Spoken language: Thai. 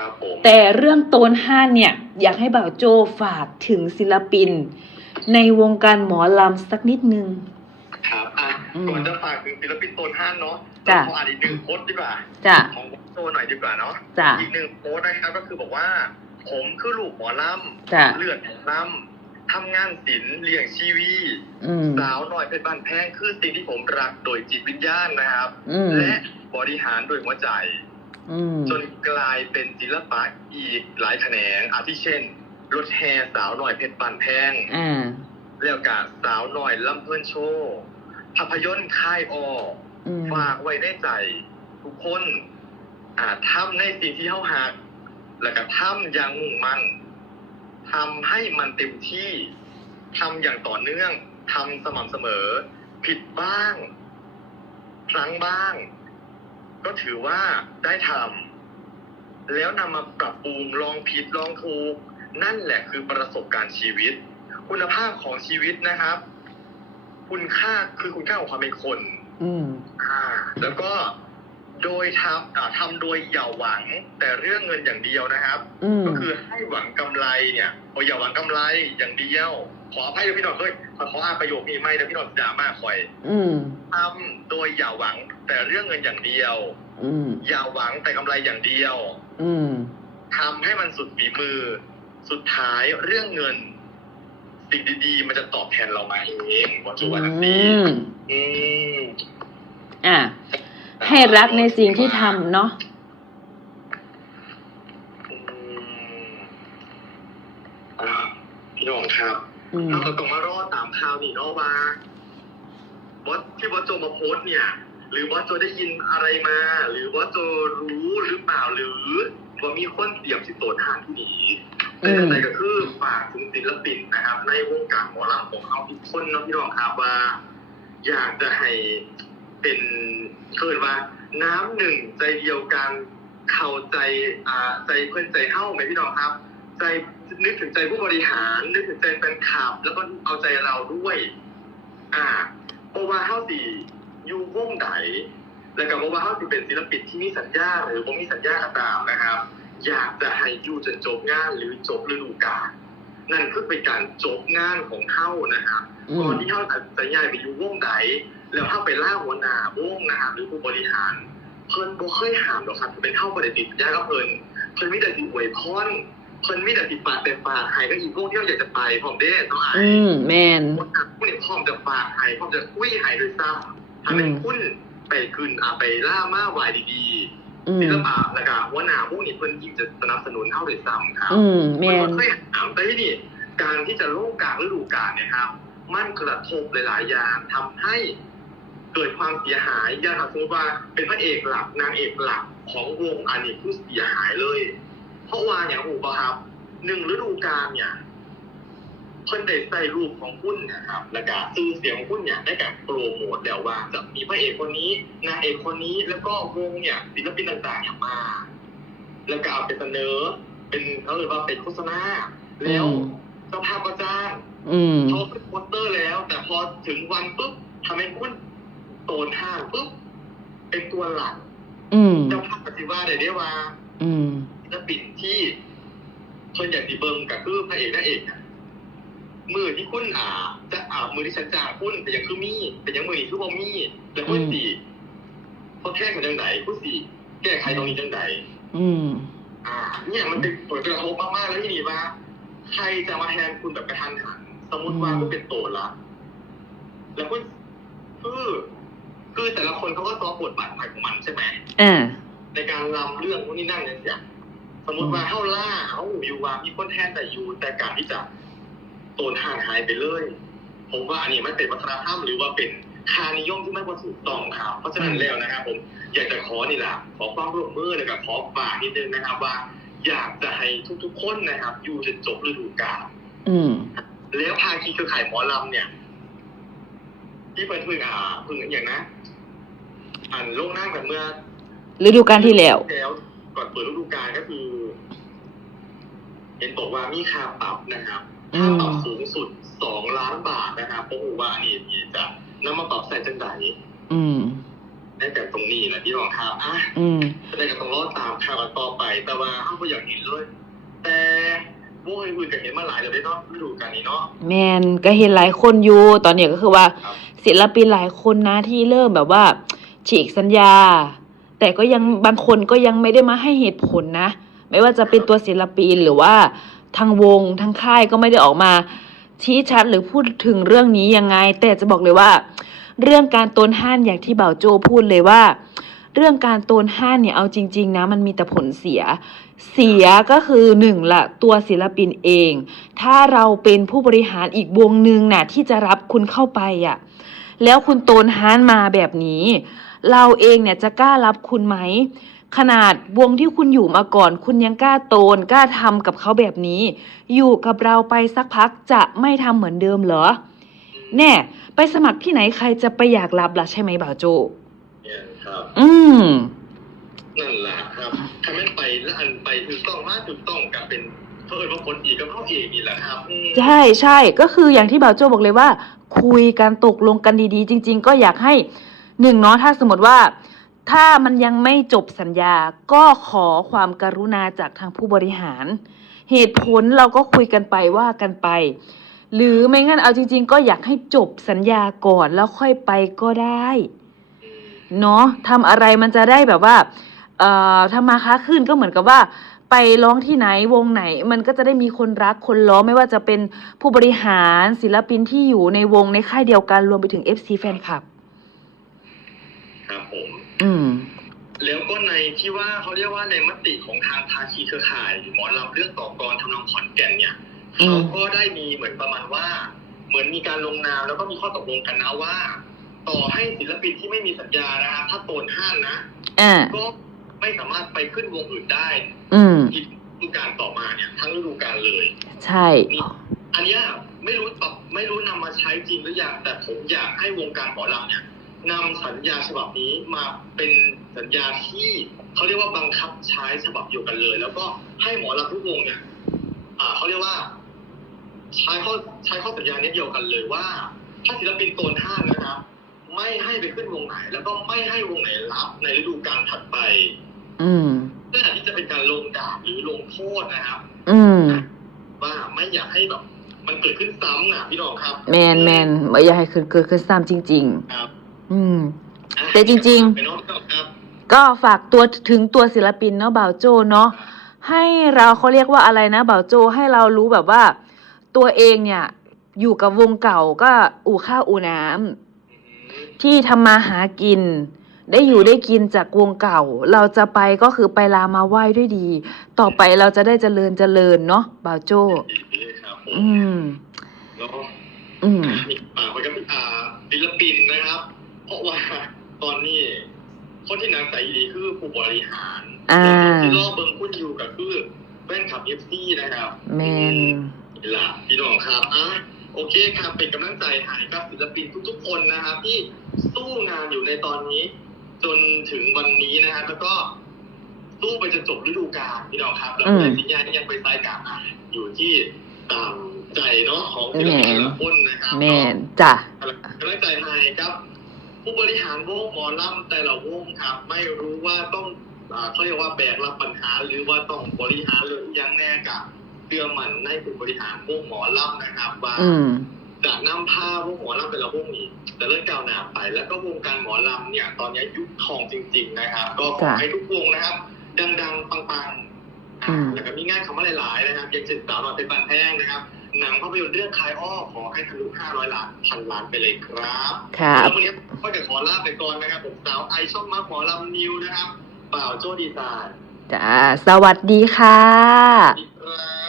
ครับผมแต่เรื่องโตนห้านเนี่ย อยากให้บ่าวโจฝากถึงศิลปิน ในวงการหมอลำสักนิดนึง ครับอะอืมก่อนจะฝากถึงศิลปินโซนห้านเนาะจ้ะ ขออ่านอีกหนึ่งโพสต์ดีกว่า จ้ะของโซหน่อยดีกว่าเนาะจ้ะอีกหนึ่งโพสต์นะครับก็คือบอกว่า ผมคือลูกหมอลจ้ะำเลือดหมอลำทำงานศิลป์เลี้ยงชีวีอืมสาวหน่อยเพชรบ้านแพงคือสิ่งที่ผมรักโดยจิตวิญญาณนะครับ อืมและบริหารโดยหัวใจอืม จนกลายเป็นศิลปะอีกหลายแขนงอาทิเช่น รถแห่สาวหน่อยเพชรบ้านแพงอ่าเรียกกาสาวหน่อยลำเพลินโชว์ภาพยนตร์ค่ายอออืมฝากไว้ในใจ ทุกคนอ่าทำในสิ่งที่เขาหัก แล้วก็ทำอย่างมุ่งมั่นทำให้มันเต็มที่ทำอย่างต่อเนื่องทำสม่ำเสมอ ผิดบ้าง ครั้งบ้าง ก็ถือว่าได้ทำแล้วนำมาปรับปรุงลองผิดลองถูก นั่นแหละคือประสบการณ์ชีวิต คุณภาพของชีวิตนะครับ คุณค่าคือคุณค่าของความเป็นคน อืมอ่าแล้วก็โดยทำอ่าทำโดยอย่าหวังแต่เรื่องเงินอย่างเดียวนะครับ อืมก็คือให้หวังกำไรเนี่ยโอ้อย่าหวังกำไรอย่างเดียว ขออภัยด้วยพี่น้องเฮ้ยขอขออ่านประโยคนี้ไม่นะพี่น้องด่ามากคอยอืมทำโดยอย่าหวังแต่เรื่องเงินอย่างเดียว อืมอย่าหวังแต่กำไรอย่างเดียว อืมทำให้มันสุดฝีมือ สุดท้ายเรื่องเงิน สิ่งดีๆ มันจะตอบแทนเรามาเองวัจุวันนี้อืมอืมอะให้รักในสิ่งที่ทำเนาะ ครับอืมเราก็ต้องมารอตามข่าวนี่เนาะว่าบอสที่บอสโจมาโพสต์เนี่ย หรือบอสโจได้ยินอะไรมา หรือบอสโจรู้หรือเปล่าหรือว่ามีคนเตรียมสิโตทางที่ดีอืแต่มใดก็คือฝากถึงศิลปินนะครับ ในวงการหมอลำของเขาทุกคนเนาะพี่น้องครับว่า อยากจะให้เป็นเกิดว่า น้ำหนึ่งใจเดียวกันเข้าใจอ่าใจเพื่อนใจเข้าไหมพี่น้องครับ ใจนึกถึงใจผู้บริหาร นึกถึงใจแฟนคลับ แล้วก็เอาใจเราด้วย อ่าเพราะว่าเฮาสิอยู่วงไหนแล้วก็เพราะว่าเฮาสิเป็นศิลปินที่มีสัญญา หรือบ่มีสัญญาก็ตามนะครับ อยากจะให้อยู่จนจบงานหรือจบฤดูกาลนั่นคือเป็นการจบงานของเฮานะครับอืก่อมนที่เขาจะย้ายไปอยู่วงใดแล้วเข้าไปล่าหัวหน้าวงนะครับหรือผู้บริหาร เพิ่นบ่เคยห้ามหรอกครับเป็นเข้าประเด็นติดยากับเพิ่นเพิ่นมีแต่สิอวยพร เพิ่นมีแต่สิฝากแต่ฝากให้ก็อีกวงที่เราอยากจะไปพร้อมเด้เนาะอือ้ายมแมนคนอะผู้นี่พร้อมจะฝากให้พร้อมจะคุยให้ด้วยซ้ำถ้าเป็นอืมคุณไปขึ้นอะไปล่ามาวายดีอืๆศิมลปะแล้วก็หัวหน้าวงนี่เพิ่นยิ่งจะสนับสนุนเฮาด้วยซ้ำครับอืมแมมันนเคยถามแต่ที่นี่การที่จะโล่งกลางฤดูกาลเนี่ยครับ มันกระทบหลายๆอย่างทำให้เกิดความเสียหายอย่างสมมติว่าเป็นพระเอกหลักนางเอกหลักของวงอันนี้คือเสียหายเลย เพราะว่าอย่างหูปะครับหนึ่งฤดูกาลเนี่ยเพิ่นได้ใส่รูปของคุณนะครับ แล้วก็ซื้อเสียงของคุณเนี่ยได้การโปรโมทแล้วว่าจะมีพระเอกคนนี้นางเอกคนนี้แล้วก็วงเนี่ยศิลปินต่างๆเนี่ยมา แล้วก็เอาไปเสนอ เป็นเขาเรียกว่าเป็นโฆษณาแล้วอืมเจ้าภาพก็จ้างอืมเขาขึ้นโปสเตอร์แล้ว แต่พอถึงวันปุ๊บทำให้คุณโตนห้างปุ๊บเป็นตัวหลักอืมเจ้าภาพปฏิวัติได้ได้ว่า อืม ศิลปินที่คนอย่างดีเบิงกับคือพระเอกนางเอกน่ะมือที่คุณอ่าจะอ่ามือที่ฉันจ้างคุณแต่ยังคือมีแต่ยังมือนี้คือบ่มีแล้วคุณอืมสี่พอแค่กันจังไหนคุณสี่แก้ไขตรงนี้จังไหนอืม อ่า เนี่ยมันเป็นผลกระทบมากๆแล้วที่นี่ว่า ใครจะมาแทนคุณแบบกระทันหันสมมติว่าอืมคุณเป็นโตละแล้วคุณคือคือแต่ละคนเขาก็ซ้อมบทบาทใหม่ของมันใช่ไหมอ่า ในการรำเรื่องพวกนี้นั่นเนี่ยอย่าง สมมติว่าเข้าล่าเขาอยู่ว่ามีคนแทนแต่อยู่ แต่การที่จะโตนห่างหายไปเลย ผมว่าอันนี้มันเป็นวัฒนธรรมหรือว่าเป็นค่านิยมที่ไม่ควรถูกต้องครับเพราะฉะนั้นแล้วนะครับผมอยากจะขอนี่แหละขอความร่วมมือเลยกับขอฝากนิดนึงนะครับ ว่า อยากจะให้ทุกๆคนนะครับ อยู่จนจบฤดูกาลอืมแล้วภาคีเครือข่ายหมอลำเนี่ย ที่เพิ่นเพึ่งอ่าเพึ่งอย่างนะอ่านลงนั่งกันเมื่อฤดูกาลที่แล้วแล้ว ก่อนเปิดฤดูกาลก็คือ เห็นบอกว่ามีค่าปรับนะครับอืค่ามปรับสูงสุดสองล้านบาทนะครับเพราะว่าอันนี้ที่จะนำมาปรับใส่จังไดอืมได้แต่ตรงนี้แหละพี่น้องครับอะอืมได้ก็ต้องรอตามข่าวกันต่อไป แต่ว่าเขาก็อยากเห็นเลยแต่พวกไอ้คุยกันเห็นมาหลายเดือนเลยเนาะฤดูกาลนี้เนาะแมนก็เห็นหลายคนอยู่ตอนเนี้ยก็คือว่าครับศิลปินหลายคนนะที่เริ่มแบบว่า ฉีกสัญญา แต่ก็ยังบางคนก็ยังไม่ได้มาให้เหตุผลนะ ไม่ว่าจะเป็นตัวศิลปินหรือว่าทางวงทางค่ายก็ไม่ได้ออกมา ชี้ชัดหรือพูดถึงเรื่องนี้ยังไง แต่จะบอกเลยว่า เรื่องการโตนห้านอย่างที่บ่าวโจพูดเลยว่า เรื่องการโตนห้านเนี่ยเอาจริง ๆ นะ มันมีแต่ผลเสีย เสียก็คือหนึ่งละตัวศิลปินเอง ถ้าเราเป็นผู้บริหารอีกวงหนึ่งน่ะที่จะรับคุณเข้าไปอะแล้วคุณโตนฮานมาแบบนี้ เราเองเนี่ยจะกล้ารับคุณไหม ขนาดวงที่คุณอยู่มาก่อน คุณยังกล้าโตนกล้าทำกับเขาแบบนี้ อยู่กับเราไปสักพักจะไม่ทำเหมือนเดิมเหรอ แน่ ไปสมัครที่ไหนใครจะไปอยากรับล่ะใช่ไหมบ่าวโจ เนี่ยครับอืม นั่นแหละครับถ้าไม่ไปแล้วอันไปถูกต้องมากถูกต้องกับเป็นเพิ่นว่าคนอีกก็เข้าเองนี่แหละครับอืมใช่ใช่ก็คืออย่างที่บ่าวโจบอกเลยว่า คุยกันตกลงกันดีๆ จริง ๆ ก็อยากให้ หนึ่งเนาะถ้าสมมติว่าถ้ามันยังไม่จบสัญญาก็ขอความกรุณาจากทางผู้บริหาร เหตุผลเราก็คุยกันไปว่ากันไป หรือไม่งั้นเอาจริง ๆ ก็อยากให้จบสัญญาก่อนแล้วค่อยไปก็ได้เนาะทำอะไรมันจะได้แบบว่าเอ่อทำมาค้าขึ้นก็เหมือนกับว่า ไปร้องที่ไหนวงไหน มันก็จะได้มีคนรักคนล้อไม่ว่าจะเป็นผู้บริหารศิลปินที่อยู่ในวงในค่ายเดียวกันรวมไปถึง FC แฟนคลับ ครับผมอืมแล้วก็ในที่ว่าเขาเรียกว่าในมติของทางภาคีเครือข่ายหมอลำเรื่องต่อกรทำนองขอนแก่นเนี่ยอืมเขาก็ได้มีเหมือนประมาณว่า เหมือนมีการลงนามแล้วก็มีข้อตกลงกันนะว่า ต่อให้ศิลปินที่ไม่มีสัญญานะครับถ้าโตนห้านนะอ่าก็ไม่สามารถไปขึ้นวงอื่นได้ อืมอีกฤดูกาลต่อมาเนี่ยทั้งฤดูกาลเลย ใช่นี่อันเนี้ยไม่รู้ปรับไม่รู้นำมาใช้จริงหรือยังแต่ผมอยากให้วงการหมอลำเนี่ย นำสัญญาฉบับนี้มาเป็นสัญญาที่เขาเรียกว่าบังคับใช้ฉบับเดียวกันเลย แล้วก็ให้หมอลำทุกวงเนี่ยอ่าเขาเรียกว่า ใช้ข้อใช้ข้อสัญญานี้เดียวกันเลยว่า ถ้าศิลปินโตนห้านนะครับ ไม่ให้ไปขึ้นวงไหน แล้วก็ไม่ให้วงไหนรับในฤดูกาลถัดไป อืมเพื่อที่จะเป็นการลงดาบหรือลงโทษนะครับ อืมว่าไม่อยากให้แบบ มันเกิดขึ้นซ้ำนะพี่น้องครับ แมนแมนไม่อยากให้เกิดเกิดขึ้นซ้ำจริงครับๆ อืมอะแต่จริง ๆ ไปน้องครับ ก็ฝากตัวถึงตัวศิลปินเนาะบ่าวโจเนาะให้เราเขาเรียกว่าอะไรนะบ่าวโจให้เรารู้แบบว่า ตัวเองเนี่ย อยู่กับวงเก่าก็อู่ข้าวอู่น้ำที่ทำมาหากิน ได้อยู่ได้กินจากวงเก่า เราจะไปก็คือไปลามาไหว้ด้วยดี ต่อไปเราจะได้เจริญเจริญเนาะบ่าวโจ ครับผมอืม แล้วอืมมีป่ากไปกับอ่าศิลปินนะครับเพราะว่า ตอนนี้ คนที่นางใส่ดีคือผู้บริหารอ่าแล้วคนที่รอบเบิงคุณอยู่กับคือแฟนคลับเอฟซีนะครับแมนนี่ล่ะพี่น้องครับอะโอเคครับเป็นกำลังใจให้กับศิลปินทุกๆ คนนะครับ ที่สู้งานอยู่ในตอนนี้ จนถึงวันนี้นะครับแล้วก็สู้ไปจนจบฤดูกาลพี่น้องครับ แล้วอืมในสิ่งที่ยังไปสายกลางอะอยู่ที่ตามใจเนาะของศิลปินแต่ละคนนะครับแมนจ้ะ กำลังใจให้ครับ ผู้บริหารวงหมอลำแต่ละวงครับ ไม่รู้ว่าต้องอ่าเขาเรียกว่าแบกรับปัญหา หรือว่าต้องบริหารหรืออยังแน่กับเชื่อมันในผู้บริหารวงหมอลำนะครับ ว่าอืมจะนำพาวงหมอลำแต่ละวงนี้จะเลิกก้าวหน้าไป แล้วก็วงการหมอลำเนี่ย ตอนนี้ยุคทองจริง ๆ นะครับ ก็ขอจ้ะให้ทุกวงนะครับ ดัง ๆ ปังๆอือ่ามแล้วก็มีงานคำว่าหลาย ๆ นะครับอย่างเช่นสาวหน่อยเป็นบันแพงนะครับ หนังภาพยนตร์เรื่องคลายอ้อขอให้ทะลุ500 ล้านพันล้านไปเลยครับครับแล้ววันนี้ก็จะขอลาไปก่อนนะครับผมสาวไอช่องมาหมอลำนิวนะครับเปล่าโจดีไซน์จ้าสวัสดีค่ะสวัสดีครับ